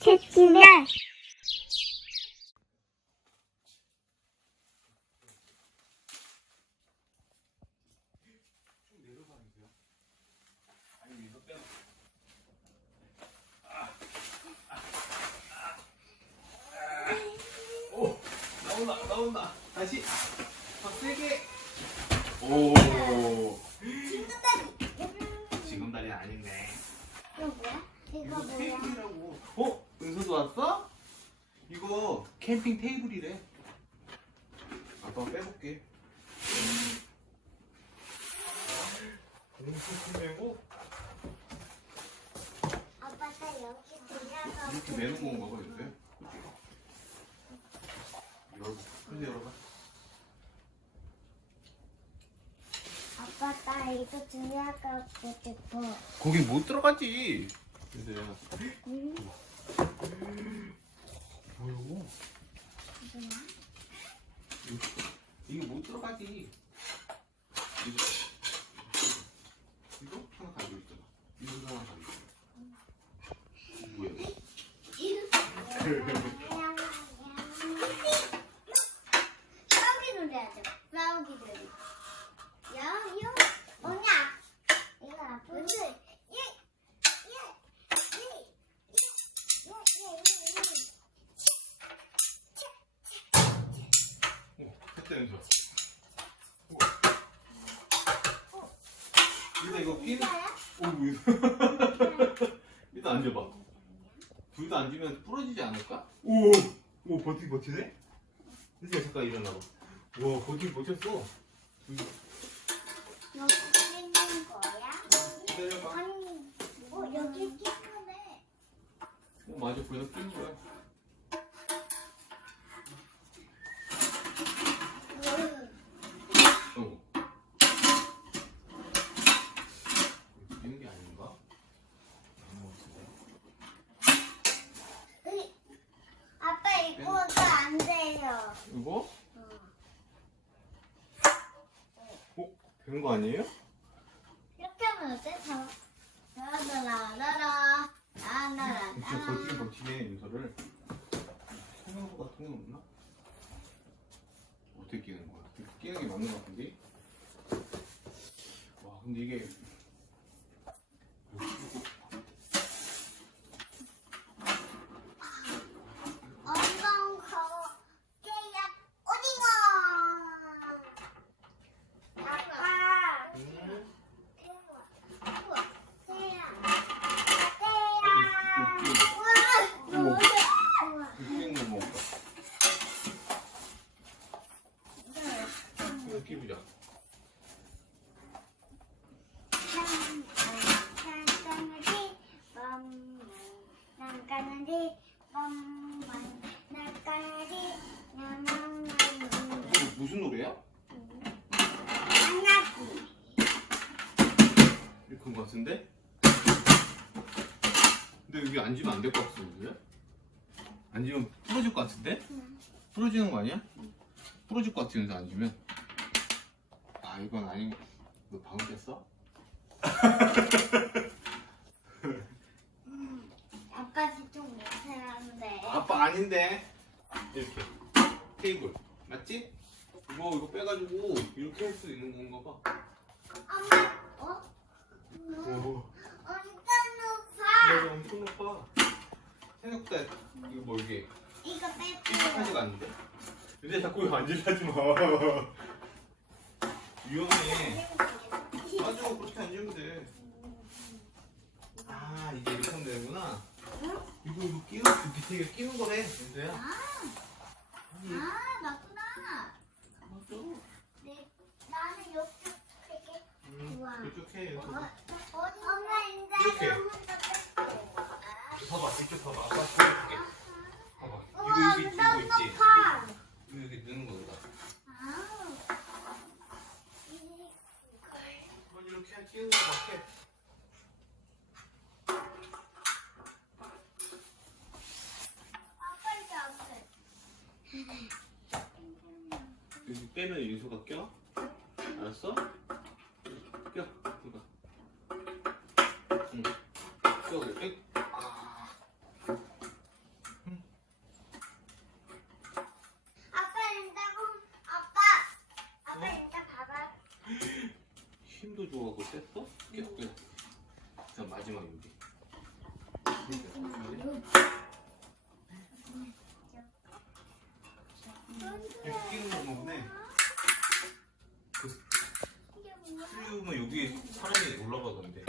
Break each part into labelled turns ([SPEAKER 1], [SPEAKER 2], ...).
[SPEAKER 1] 채찍을
[SPEAKER 2] 오 나온다 나온다. 다시. 더 세게. 오 지금 다리 아닌데
[SPEAKER 1] 이거 뭐야? 이거
[SPEAKER 2] 이거
[SPEAKER 1] 뭐야?
[SPEAKER 2] 테이블이라고 왔어? 이거 캠핑 테이블이래. 아빠가 빼볼게. 이렇게 빼고?
[SPEAKER 1] 아빠 나 여기 들어가
[SPEAKER 2] 이렇게 매는 건가 봐 이렇게? 열어봐 근데 열어봐.
[SPEAKER 1] 아빠 나 이거 들어가고 싶어
[SPEAKER 2] 거기 못 들어가지. 근데야
[SPEAKER 1] 응?
[SPEAKER 2] 뭐야 이게 못 들어가지? 이거 이거 하나 가지고 있잖아 이거 하나 가지고 있잖아 뭐야 연서 일단 이거 끼는 오 뭐야 일단 앉아봐 둘 다 앉으면 부러지지 않을까? 오! 오 버티 버티네? 이제 잠깐 일어나봐 와 버티 버텼어
[SPEAKER 1] 여기 있는 거야?
[SPEAKER 2] 기다려봐
[SPEAKER 1] 아니, 어, 여기 끼크네.
[SPEAKER 2] 어 맞아 거기다 끼는 거야 되는 거 아니에요?
[SPEAKER 1] 이렇게 하면 어때? 다. 라라라라라. 라라라라.
[SPEAKER 2] 진짜 버티긴 버티네 윤서를 생각보 같은 건 없나? 어떻게 끼는 거야? 끼는 게 맞는 거 같은데? 와 근데 이게
[SPEAKER 1] 엉덩 거 깨야 오징어. 아빠.
[SPEAKER 2] 음,
[SPEAKER 1] 우와, 깨야.
[SPEAKER 2] 이렇게
[SPEAKER 1] 깨야. 우와.
[SPEAKER 2] 우와.
[SPEAKER 1] 우와.
[SPEAKER 2] 끼는 거 먹을까? 이거 끼보자 이거 무슨 노래야? 이렇게 한거 같은데? 근데 여기 앉으면 안 될 것 같은데? 앉으면 부러질 것 같은데? 부러지는 거 아니야? 부러질 것 같으면서 앉으면 아 이건 아닌 너 방금 깼어?
[SPEAKER 1] 아빠도 좀 못하는데.
[SPEAKER 2] 아빠 아닌데 이렇게 테이블 맞지? 이거 이거 빼가지고 이렇게 할 수 있는 건가 봐.
[SPEAKER 1] 엄마, 어?
[SPEAKER 2] 오
[SPEAKER 1] 엄청 높아.
[SPEAKER 2] 여기 엄청 높아 생각보다 이거 뭐 이게
[SPEAKER 1] 이거
[SPEAKER 2] 삐딱하지가
[SPEAKER 1] 빼고.
[SPEAKER 2] 않는데? 근데 자꾸 이거 앉으려지 마. 위험해. 맞아 그렇게 앉으면 돼 아 이게 이렇게 하면 되는구나. 이거 이거 끼우 그 밑에 이게 끼는 거래 윤서야. 아니
[SPEAKER 1] 아, 맞구나.
[SPEAKER 2] 맞아
[SPEAKER 1] 네, 나는 이쪽 할게.
[SPEAKER 2] 음,
[SPEAKER 1] 우와.
[SPEAKER 2] 이쪽 해 윤서
[SPEAKER 1] 어, 엄마 이제
[SPEAKER 2] 이렇게.
[SPEAKER 1] 너무 뺄게.
[SPEAKER 2] 봐봐 이쪽 봐봐 아빠 보여줄게 봐봐 이거 여기 이거 있지. 이거 여기 넣는 거다 이렇게 끼우는 거
[SPEAKER 1] 앞에.
[SPEAKER 2] 여기 빼면 윤서가 껴 알았어? 껴 이거 응 껴. 에이. 아. 자 마지막 여기. 이렇게 끼는 거 보네. 여기 사람이 올라가던데.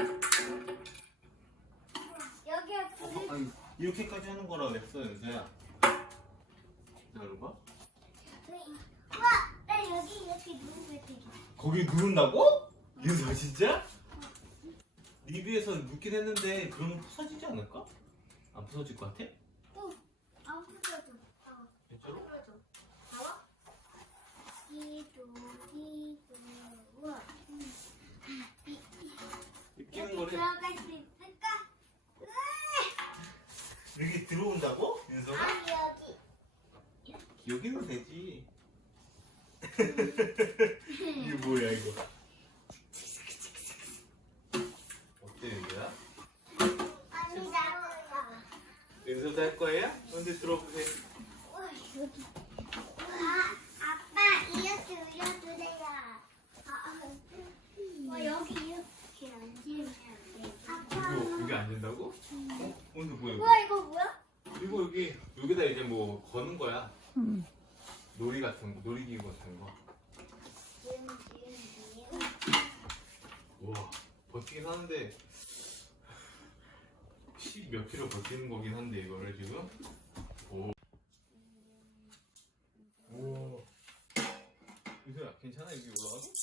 [SPEAKER 1] 여기에
[SPEAKER 2] 어, 아니, 이렇게까지 하는 거라 그랬어 연서야. 기다려봐.
[SPEAKER 1] 와! 나 여기 이렇게 누르면 되게
[SPEAKER 2] 거기 누른다고? 윤서 진짜? 리뷰에서 눕긴 했는데 그러면 부서지지 않을까? 안 부서질 것 같아?
[SPEAKER 1] 안 풀어줘 어,
[SPEAKER 2] 진짜로?
[SPEAKER 1] 풀어줘 봐봐 기도 기도 와
[SPEAKER 2] 끼는
[SPEAKER 1] 여기
[SPEAKER 2] 거를
[SPEAKER 1] 들어갈 수 있을까?
[SPEAKER 2] 여기 들어온다고? 윤서가?
[SPEAKER 1] 아니 여기
[SPEAKER 2] 여기는 되지. 이게 뭐야 이거? 어때 윤서야?
[SPEAKER 1] 아니 나도야
[SPEAKER 2] 윤서도 할 거예요? 언제 들어보세요.
[SPEAKER 1] 아 아빠 이렇게 올려주세요. 와 여기 이렇게 앉으면 돼 아빠
[SPEAKER 2] 이거 여기 앉는다고? 어? 오늘 뭐야 이거?
[SPEAKER 1] 우와 이거 뭐야?
[SPEAKER 2] 이거 여기 여기다 이제 뭐 거는 거야. 놀이 같은 거, 놀이기구 같은 거. 와 버티긴 하는데 10몇 킬로 버티는 거긴 한데 이거를 지금 오. 오. 은서야 괜찮아 여기 올라가도?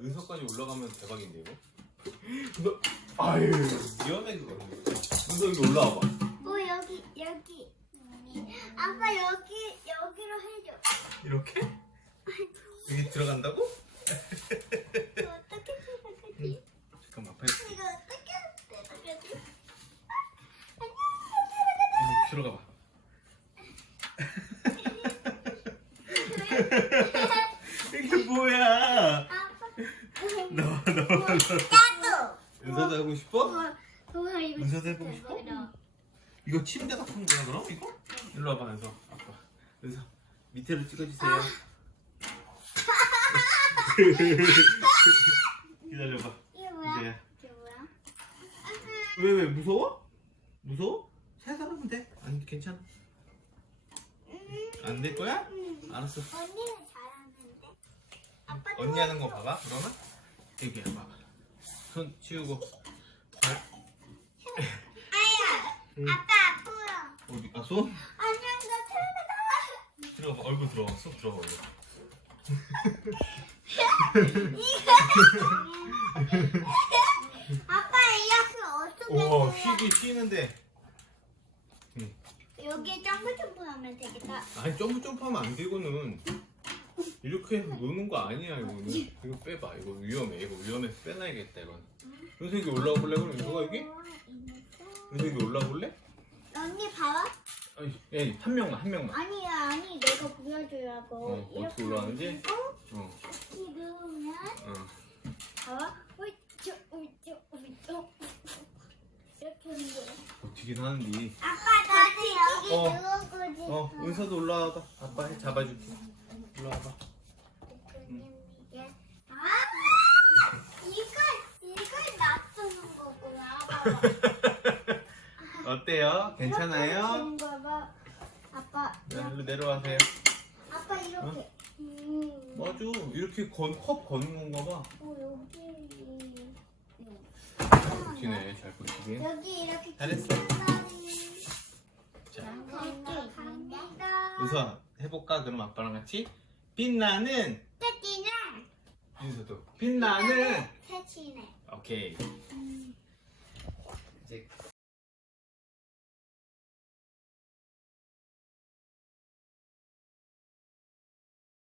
[SPEAKER 2] 은서까지 올라가면 대박인데 이거? 너 아유 위험해 그거 은서 여기 올라와봐
[SPEAKER 1] 어 여기 여기 아빠 여기 여기로 해줘
[SPEAKER 2] 이렇게? 여기 들어간다고?
[SPEAKER 1] 이거 어떻게 들어가지?
[SPEAKER 2] 잠깐만 빨리
[SPEAKER 1] 이거 어떻게 들어가지?
[SPEAKER 2] 들어가 봐 이게 뭐야 나와 나와 나와
[SPEAKER 1] 나도
[SPEAKER 2] 은서도 하고 싶어?
[SPEAKER 1] 우와 이거
[SPEAKER 2] 은서도 해보고 싶어? 이거 침대 같은 거야 그럼 이거? 일로 와봐 은서 아빠 은서 밑에를 찍어주세요 기다려봐
[SPEAKER 1] 이게 뭐야?
[SPEAKER 2] 이제
[SPEAKER 1] 이게 뭐야?
[SPEAKER 2] 왜 왜 무서워? 무서워? 하면 돼. 안 괜찮아. 안 될 거야?
[SPEAKER 1] 음,
[SPEAKER 2] 알았어.
[SPEAKER 1] 언니는 잘하는데 아빠
[SPEAKER 2] 언니 하는 거 봐봐. 그러면 여기 봐봐. 손 치우고 발
[SPEAKER 1] 아야
[SPEAKER 2] 응.
[SPEAKER 1] 아빠 아프요
[SPEAKER 2] 어디? 아 손?
[SPEAKER 1] 아니야 나 태어나다
[SPEAKER 2] 들어가. 얼굴 들어가. 손 들어가. 얼굴.
[SPEAKER 1] 아빠 이렇게 어떻게
[SPEAKER 2] 오
[SPEAKER 1] 돼요?
[SPEAKER 2] 쉬기 쉬는데.
[SPEAKER 1] 여기에 점프 점프 하면 되겠다
[SPEAKER 2] 아니 점프 점프하면 안 되고는 이렇게 노는 거 아니야 이거는. 이거 빼봐. 이거 위험해. 이거 위험해 서 빼놔야겠다 이건. 여기 올라가 볼래? 그럼 윤서가 여기? 여기 올라가 볼래?
[SPEAKER 1] 언니 봐봐
[SPEAKER 2] 아니, 예, 한 명만 한 명만.
[SPEAKER 1] 아니야 아니 내가 보여주려고
[SPEAKER 2] 어, 어떻게 올라가는지? 어,
[SPEAKER 1] 이렇게 누우면
[SPEAKER 2] 어.
[SPEAKER 1] 봐봐 우쭈 우쭈 우쭈 이렇게 하는 거야
[SPEAKER 2] 버티긴 하는데.
[SPEAKER 1] 아빠
[SPEAKER 2] 어.
[SPEAKER 1] 싶어
[SPEAKER 2] 어, 은서도 올라와봐. 아빠 해 잡아줄게. 올라와봐.
[SPEAKER 1] 아 이걸 이걸 놔두는 거구나 봐봐
[SPEAKER 2] 어때요? 괜찮아요?
[SPEAKER 1] 이렇게 주는 거봐. 아빠
[SPEAKER 2] 네, 일로 내려와세요.
[SPEAKER 1] 아빠 이렇게 음.
[SPEAKER 2] 맞아. 이렇게 건, 컵 거는 건가 봐.
[SPEAKER 1] 어, 여기
[SPEAKER 2] 버티네. 잘 버티게.
[SPEAKER 1] 여기 이렇게
[SPEAKER 2] 잘했어. 자,
[SPEAKER 1] 감사합니다.
[SPEAKER 2] 은서 해볼까? 그럼 아빠랑 같이.
[SPEAKER 1] 빛나는
[SPEAKER 2] 은서도. 빛나는.
[SPEAKER 1] 새치네.
[SPEAKER 2] 오케이. 이제